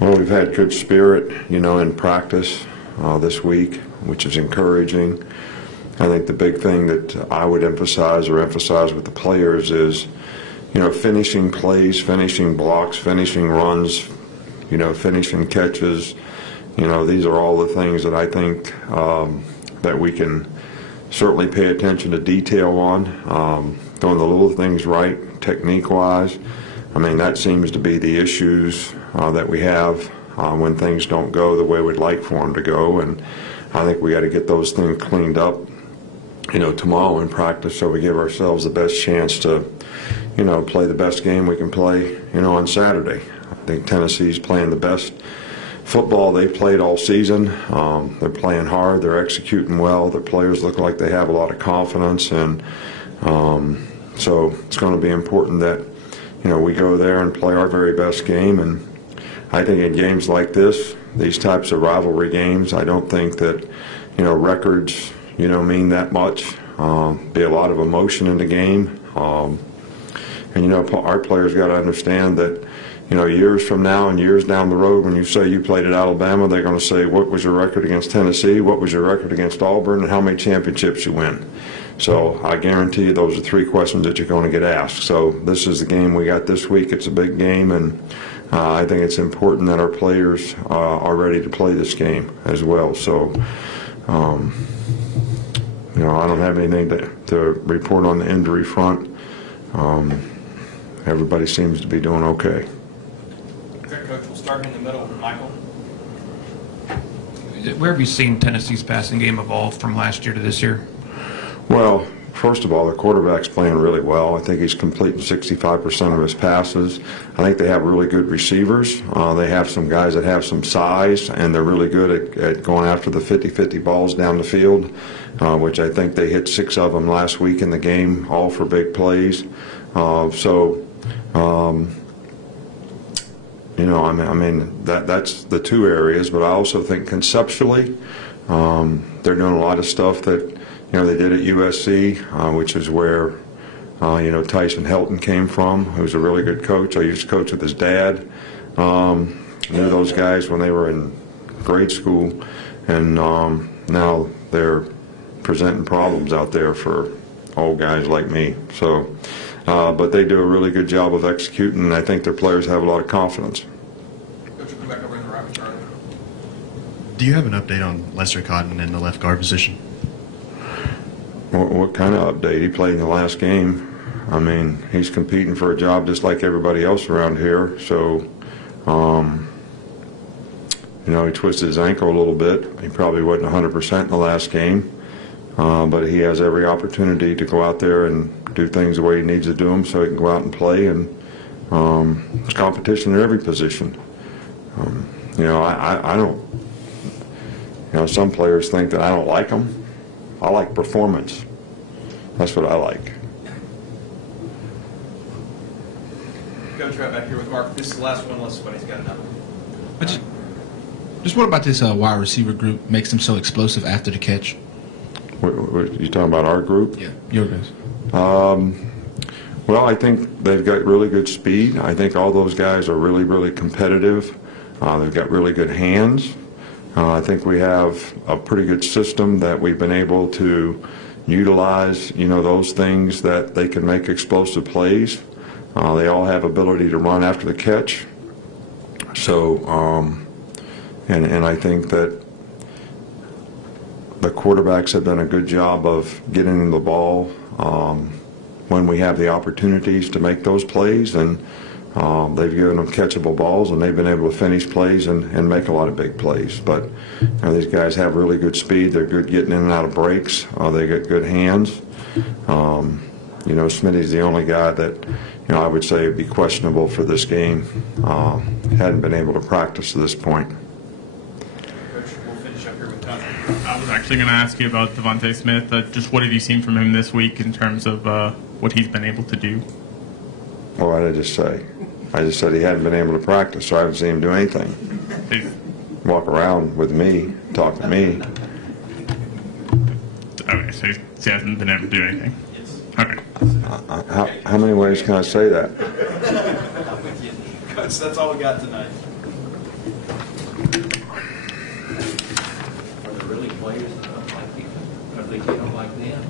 Well, we've had good spirit, in practice this week, which is encouraging. I think the big thing that I would emphasize with the players is, finishing plays, finishing blocks, finishing runs, finishing catches. These are all the things that I think that we can certainly pay attention to detail on. Doing the little things right, technique-wise. I mean, that seems to be the issues that we have when things don't go the way we'd like for them to go, and I think we got to get those things cleaned up, tomorrow in practice, so we give ourselves the best chance to, play the best game we can play, on Saturday. I think Tennessee's playing the best football they've played all season. They're playing hard, they're executing well, their players look like they have a lot of confidence, and so it's going to be important that we go there and play our very best game. And I think in games like this, these types of rivalry games, I don't think that records mean that much. Be a lot of emotion in the game, and our players got to understand that years from now and years down the road, when you say you played at Alabama, they're going to say, what was your record against Tennessee, what was your record against Auburn, and how many championships you win. So I guarantee you those are three questions that you're going to get asked. So this is the game we got this week. It's a big game, and I think it's important that our players are ready to play this game as well. So, I don't have anything to report on the injury front. Everybody seems to be doing okay. Okay, Coach, we'll start in the middle. Michael? Where have you seen Tennessee's passing game evolve from last year to this year? Well, first of all, the quarterback's playing really well. I think he's completing 65% of his passes. I think they have really good receivers. They have some guys that have some size, and they're really good at going after the 50-50 balls down the field, which I think they hit 6 of them last week in the game, all for big plays. That's the two areas, but I also think conceptually they're doing a lot of stuff that they did at USC, which is where Tyson Helton came from, who's a really good coach. I used to coach with his dad. Knew those guys when they were in grade school, and now they're presenting problems out there for old guys like me. So, but they do a really good job of executing, and I think their players have a lot of confidence. Coach, we'll come back over in the right chart. Do you have an update on Lester Cotton in the left guard position? What kind of update? He played in the last game. I mean, he's competing for a job just like everybody else around here. So, he twisted his ankle a little bit. He probably wasn't 100% in the last game. But he has every opportunity to go out there and do things the way he needs to do them, so he can go out and play. And there's competition in every position. I don't. Some players think that I don't like them. I like performance. That's what I like. Coach, right back here with Mark. This is the last one, unless somebody's got another. Just what about this wide receiver group makes them so explosive after the catch? What, you talking about our group? Yeah, your guys. Well, I think they've got really good speed. I think all those guys are really, really competitive. They've got really good hands. I think we have a pretty good system that we've been able to utilize, those things that they can make explosive plays. They all have ability to run after the catch. So, and I think that the quarterbacks have done a good job of getting the ball when we have the opportunities to make those plays, and they've given them catchable balls, and they've been able to finish plays and make a lot of big plays. But these guys have really good speed. They're good getting in and out of breaks. They get good hands. Smitty's the only guy that I would say would be questionable for this game. Hadn't been able to practice to this point. I was actually going to ask you about Devontae Smith. Just what have you seen from him this week in terms of what he's been able to do? Well, what did I just say? I just said he hadn't been able to practice, so I haven't seen him do anything. Walk around with me, talk to me. Okay, so he hasn't been able to do anything? Yes. Okay. How many ways can I say that? I'm with you. Coach, that's all we got tonight. really players that don't like you, or at least you don't like them.